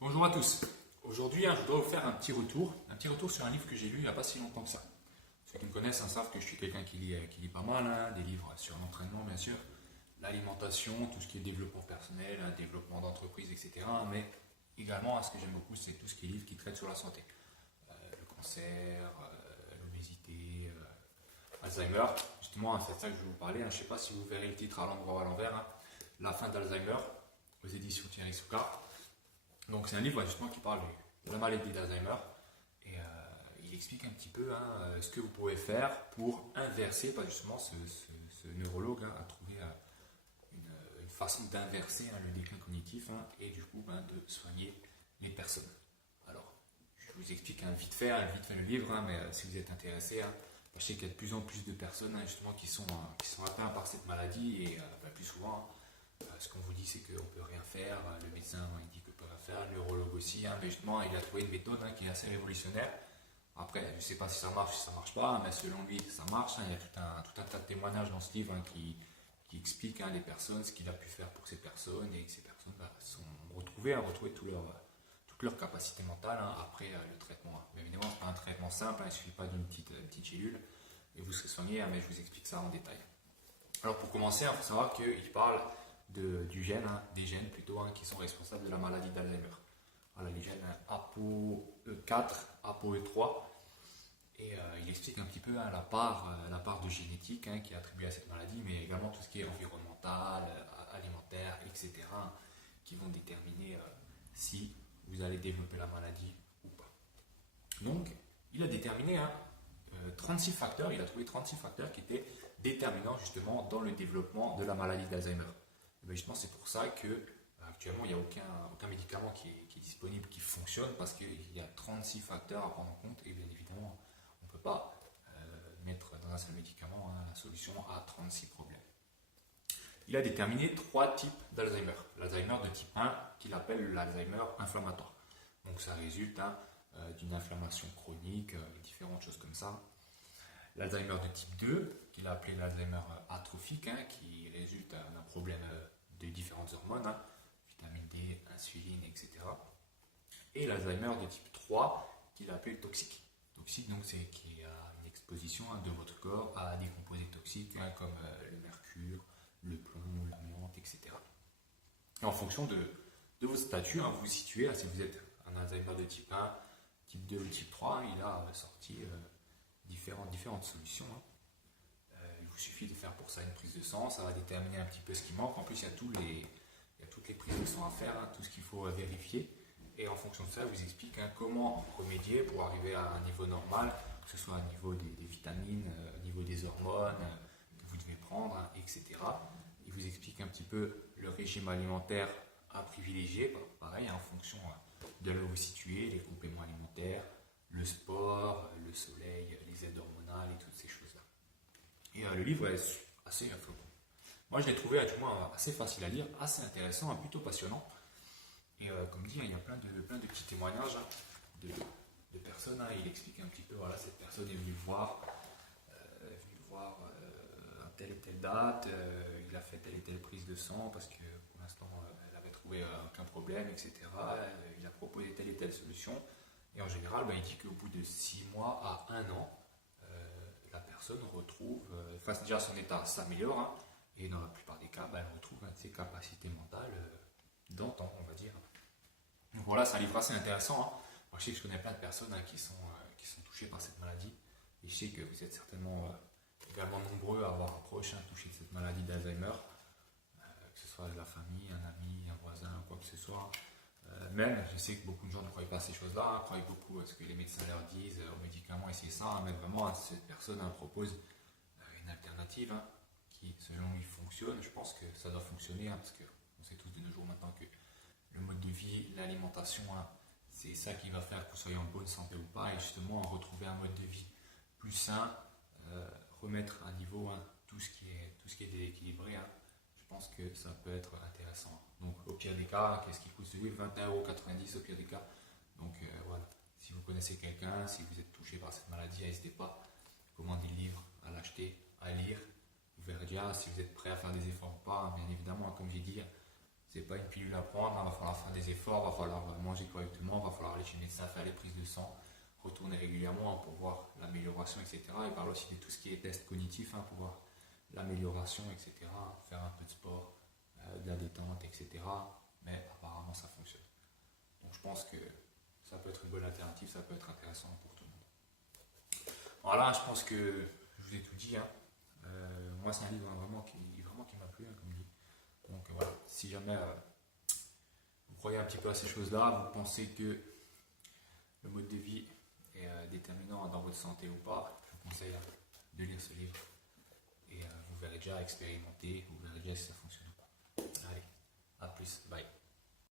Bonjour à tous. Aujourd'hui, je dois vous faire un petit retour sur un livre que j'ai lu il n'y a pas si longtemps que ça. Ceux qui me connaissent savent que je suis quelqu'un qui lit pas mal, des livres sur l'entraînement bien sûr, l'alimentation, tout ce qui est développement personnel, développement d'entreprise, etc. Mais également, ce que j'aime beaucoup, c'est tout ce qui est livre qui traite sur la santé. Le cancer, l'obésité, Alzheimer. Justement, c'est ça que je vais vous parler. Je ne sais pas si vous verrez le titre à l'endroit ou à l'envers. La fin d'Alzheimer, aux éditions Thierry Soucard. Donc c'est un livre justement qui parle de la maladie d'Alzheimer et il explique un petit peu ce que vous pouvez faire pour inverser, pas justement ce neurologue a trouvé une façon d'inverser le déclin cognitif et du coup de soigner les personnes. Alors je vous explique vite fait le livre, mais si vous êtes intéressé, sachez qu'il y a de plus en plus de personnes justement qui sont atteintes par cette maladie et plus souvent. Ce qu'on vous dit, c'est qu'on ne peut rien faire. Le médecin, il dit qu'on ne peut rien faire. Le neurologue aussi. Mais justement, il a trouvé une méthode qui est assez révolutionnaire. Après, je ne sais pas si ça marche, si ça ne marche pas, mais selon lui, ça marche. Il y a tout un tas de témoignages dans ce livre qui expliquent les personnes, ce qu'il a pu faire pour ces personnes, et que ces personnes sont retrouvées, retrouvé toute leur capacité mentale après le traitement. Mais évidemment, ce n'est pas un traitement simple, il ne suffit pas d'une petite gélule, et vous serez soigné, mais je vous explique ça en détail. Alors pour commencer, il faut savoir qu'il parle du gène, des gènes plutôt, qui sont responsables de la maladie d'Alzheimer. Voilà, les gènes ApoE4, ApoE3, et il explique un petit peu la part de génétique qui est attribuée à cette maladie, mais également tout ce qui est environnemental, alimentaire, etc., qui vont déterminer si vous allez développer la maladie ou pas. Donc, il a déterminé 36 facteurs, il a trouvé 36 facteurs qui étaient déterminants justement dans le développement de la maladie d'Alzheimer. Et justement, c'est pour ça que actuellement il n'y a aucun médicament qui est disponible, qui fonctionne, parce qu'il y a 36 facteurs à prendre en compte, et bien évidemment, on ne peut pas mettre dans un seul médicament la solution à 36 problèmes. Il a déterminé 3 types d'Alzheimer. L'Alzheimer de type 1, qu'il appelle l'Alzheimer inflammatoire. Donc ça résulte d'une inflammation chronique, différentes choses comme ça. L'Alzheimer de type 2, qu'il a appelé l'Alzheimer atrophique, qui résulte d'un problème de différentes hormones, vitamine D, insuline, etc. Et l'Alzheimer de type 3, qu'il a appelé toxique. Toxique, donc, c'est qui a une exposition de votre corps à des composés toxiques comme le mercure, le plomb, l'amiante, etc. Et en fonction de votre statut, vous vous situez, si vous êtes un Alzheimer de type 1, type 2 ou type 3, il a sorti différentes solutions. Il vous suffit de faire pour ça une prise de sang, ça va déterminer un petit peu ce qui manque. En plus, il y a toutes les prises de sang à faire, tout ce qu'il faut vérifier. Et en fonction de ça, il vous explique comment remédier pour arriver à un niveau normal, que ce soit au niveau des vitamines, au niveau des hormones que vous devez prendre, etc. Il vous explique un petit peu le régime alimentaire à privilégier, pareil, en fonction de là où vous vous situez, les compléments alimentaires, le sport, le soleil, les aides hormonales et toutes ces choses-là. Et le livre est assez moi je l'ai trouvé du moins assez facile à lire, assez intéressant, plutôt passionnant. Et comme dit, il y a plein de petits témoignages de personnes. Il explique un petit peu, voilà, cette personne est venue le voir à telle et telle date, il a fait telle et telle prise de sang parce que pour l'instant elle avait trouvé aucun problème, etc. Il a proposé telle et telle solution. Et en général, il dit qu'au bout de 6 mois à 1 an, la personne retrouve, déjà son état s'améliore, et dans la plupart des cas, elle retrouve ses capacités mentales d'antan, on va dire. Donc voilà, c'est un livre assez intéressant. Moi, je sais que je connais plein de personnes qui sont touchées par cette maladie, et je sais que vous êtes certainement également nombreux à avoir un proche touché de cette maladie d'Alzheimer, que ce soit de la famille, un ami, un voisin, quoi que ce soit. Même, je sais que beaucoup de gens ne croient pas à ces choses-là, croient beaucoup à ce que les médecins leur disent, aux médicaments, et c'est ça, mais vraiment, cette personne propose une alternative qui, selon lui, fonctionne. Je pense que ça doit fonctionner, parce qu'on sait tous de nos jours maintenant que le mode de vie, l'alimentation, c'est ça qui va faire que vous soyez en bonne santé ou pas, et justement, retrouver un mode de vie plus sain, remettre à niveau tout ce qui est déséquilibré, je pense que ça peut être intéressant. Donc au pire des cas, qu'est-ce qui coûte ce livre? 21,90 € au pire des cas. Donc voilà, si vous connaissez quelqu'un, si vous êtes touché par cette maladie, n'hésitez pas, commandez le livre, à l'acheter, à lire. Vous verrez déjà si vous êtes prêt à faire des efforts ou pas. Bien évidemment, comme j'ai dit, C'est pas une pilule à prendre, il va falloir faire des efforts, il va falloir manger correctement, il va falloir aller chez le médecin, faire les prises de sang, retourner régulièrement pour voir l'amélioration, etc. Il parle aussi de tout ce qui est test cognitif, pour voir l'amélioration, etc. Faire un peu de sport, de la détente, etc. Mais apparemment ça fonctionne. Donc je pense que ça peut être une bonne alternative, ça peut être intéressant pour tout le monde. Voilà, je pense que je vous ai tout dit. Moi c'est un livre vraiment qui m'a plu, comme dit. Donc voilà, si jamais vous croyez un petit peu à ces choses-là, vous pensez que le mode de vie est déterminant dans votre santé ou pas, je vous conseille de lire ce livre. Et vous verrez déjà expérimenter, vous verrez déjà si ça fonctionne ou pas. Allez, à plus, bye.